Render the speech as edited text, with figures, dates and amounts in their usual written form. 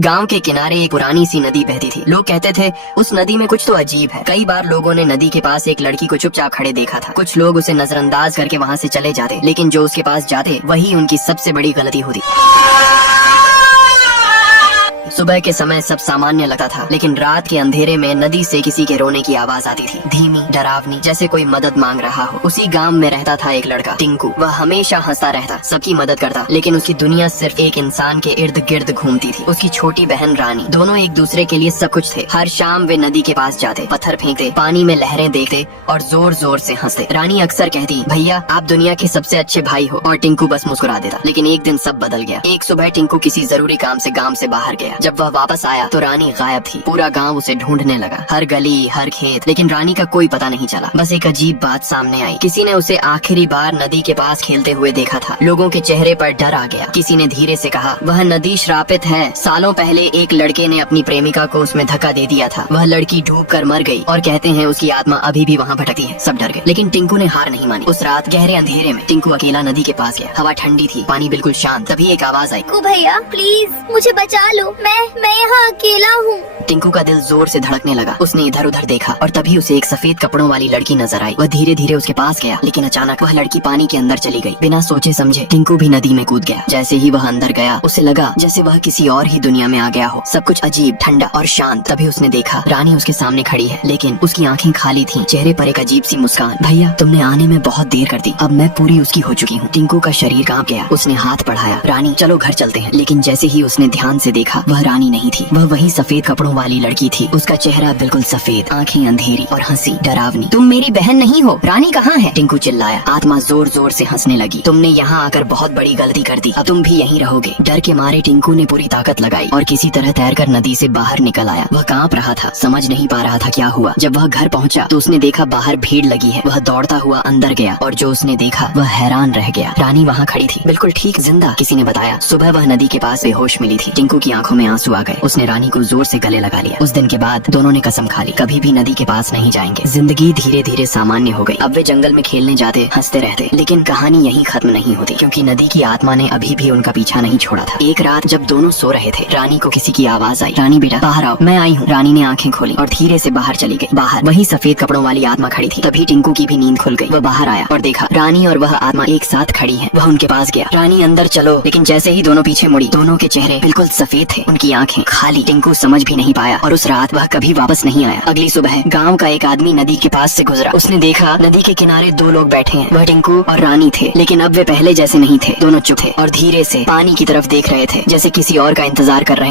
गांव के किनारे एक पुरानी सी नदी बहती थी। लोग कहते थे उस नदी में कुछ तो अजीब है। कई बार लोगों ने नदी के पास एक लड़की को चुपचाप खड़े देखा था। कुछ लोग उसे नजरअंदाज करके वहां से चले जाते, लेकिन जो उसके पास जाते वही उनकी सबसे बड़ी गलती होती। सुबह के समय सब सामान्य लगता था, लेकिन रात के अंधेरे में नदी से किसी के रोने की आवाज आती थी, धीमी, डरावनी, जैसे कोई मदद मांग रहा हो। उसी गांव में रहता था एक लड़का, टिंकू। वह हमेशा हंसता रहता, सबकी मदद करता, लेकिन उसकी दुनिया सिर्फ एक इंसान के इर्द गिर्द घूमती थी। उसकी छोटी बहन रानी, दोनों एक दूसरे के लिए सब कुछ थे। हर शाम वे नदी के पास जाते, पत्थर फेंकते, पानी में लहरें देखते और जोर जोर से हंसते। रानी अक्सर कहती, भैया आप दुनिया के सबसे अच्छे भाई हो, और टिंकू बस मुस्कुरा देता। लेकिन एक दिन सब बदल गया। एक सुबह टिंकू किसी जरूरी काम से गांव से बाहर गया। जब वह वापस आया तो रानी गायब थी। पूरा गांव उसे ढूंढने लगा, हर गली, हर खेत, लेकिन रानी का कोई पता नहीं चला। बस एक अजीब बात सामने आई। किसी ने उसे आखिरी बार नदी के पास खेलते हुए देखा था। लोगों के चेहरे पर डर आ गया। किसी ने धीरे से कहा, वह नदी श्रापित है। सालों पहले एक लड़के ने अपनी प्रेमिका को उसमें धक्का दे दिया था। वह लड़की डूब कर मर गई और कहते हैं उसकी आत्मा अभी भी वहाँ भटकती है। सब डर गए, लेकिन टिंकू ने हार नहीं मानी। उस रात गहरे अंधेरे में टिंकू अकेला नदी के पास गया। हवा ठंडी थी, पानी बिल्कुल शांत। तभी एक आवाज आई, भैया प्लीज मुझे बचा लो, मैं यहाँ अकेला हूँ। टिंकू का दिल जोर से धड़कने लगा। उसने इधर उधर देखा और तभी उसे एक सफेद कपड़ों वाली लड़की नजर आई। वह धीरे धीरे उसके पास गया, लेकिन अचानक वह लड़की पानी के अंदर चली गई। बिना सोचे समझे टिंकू भी नदी में कूद गया। जैसे ही वह अंदर गया, उसे लगा जैसे वह किसी और ही दुनिया में आ गया हो। सब कुछ अजीब, ठंडा और शांत। तभी उसने देखा रानी उसके सामने खड़ी है, लेकिन उसकी आंखें खाली थीं, चेहरे पर एक अजीब सी मुस्कान। भैया तुमने आने में बहुत देर कर दी, अब मैं पूरी उसकी हो चुकी हूँ। टिंकू का शरीर कांप गया। उसने हाथ बढ़ाया, रानी चलो घर चलते हैं। लेकिन जैसे ही उसने ध्यान से देखा, वह रानी नहीं थी, वह वही सफेद कपड़ों वाली लड़की थी। उसका चेहरा बिल्कुल सफेद, आंखें अंधेरी और हंसी डरावनी। तुम मेरी बहन नहीं हो, रानी कहाँ है? टिंकू चिल्लाया। आत्मा जोर जोर से हंसने लगी। तुमने यहाँ आकर बहुत बड़ी गलती कर दी, अब तुम भी यहीं रहोगे। डर के मारे टिंकू ने पूरी ताकत लगाई और किसी तरह तैरकर नदी से बाहर निकल आया। वह कांप रहा था, समझ नहीं पा रहा था क्या हुआ। जब वह घर पहुँचा तो उसने देखा बाहर भीड़ लगी है। वह दौड़ता हुआ अंदर गया और जो उसने देखा वह हैरान रह गया। रानी वहाँ खड़ी थी, बिल्कुल ठीक, जिंदा। किसी ने बताया सुबह वह नदी के पास बेहोश मिली थी। टिंकू की आंखों में आंसू आ गए। उसने रानी को जोर से गले लगा लिया। उस दिन के बाद दोनों ने कसम खा ली, कभी भी नदी के पास नहीं जाएंगे। जिंदगी धीरे धीरे सामान्य हो गई। अब वे जंगल में खेलने जाते, हंसते रहते, लेकिन कहानी यहीं खत्म नहीं होती, क्योंकि नदी की आत्मा ने अभी भी उनका पीछा नहीं छोड़ा था। एक रात जब दोनों सो रहे थे, रानी को किसी की आवाज आई, रानी बेटा बाहर आओ। मैं आई हूँ। रानी ने आंखें खोली और धीरे से बाहर चली गई। बाहर वही सफेद कपड़ों वाली आत्मा खड़ी थी। तभी टिंकू की भी नींद खुल गई। वह बाहर आया और देखा रानी और वह आत्मा एक साथ खड़ी है। वह उनके पास गया, रानी अंदर चलो। लेकिन जैसे ही दोनों पीछे मुड़ी, दोनों के चेहरे बिल्कुल सफेद थे, उनकी आंखें खाली। टिंकू समझ भी नहीं पाया और उस रात वह कभी वापस नहीं आया। अगली सुबह गांव का एक आदमी नदी के पास से गुजरा। उसने देखा नदी के किनारे दो लोग बैठे हैं। वह टिंकू और रानी थे, लेकिन अब वे पहले जैसे नहीं थे। दोनों चुप थे और धीरे से पानी की तरफ देख रहे थे, जैसे किसी और का इंतजार कर रहे हैं।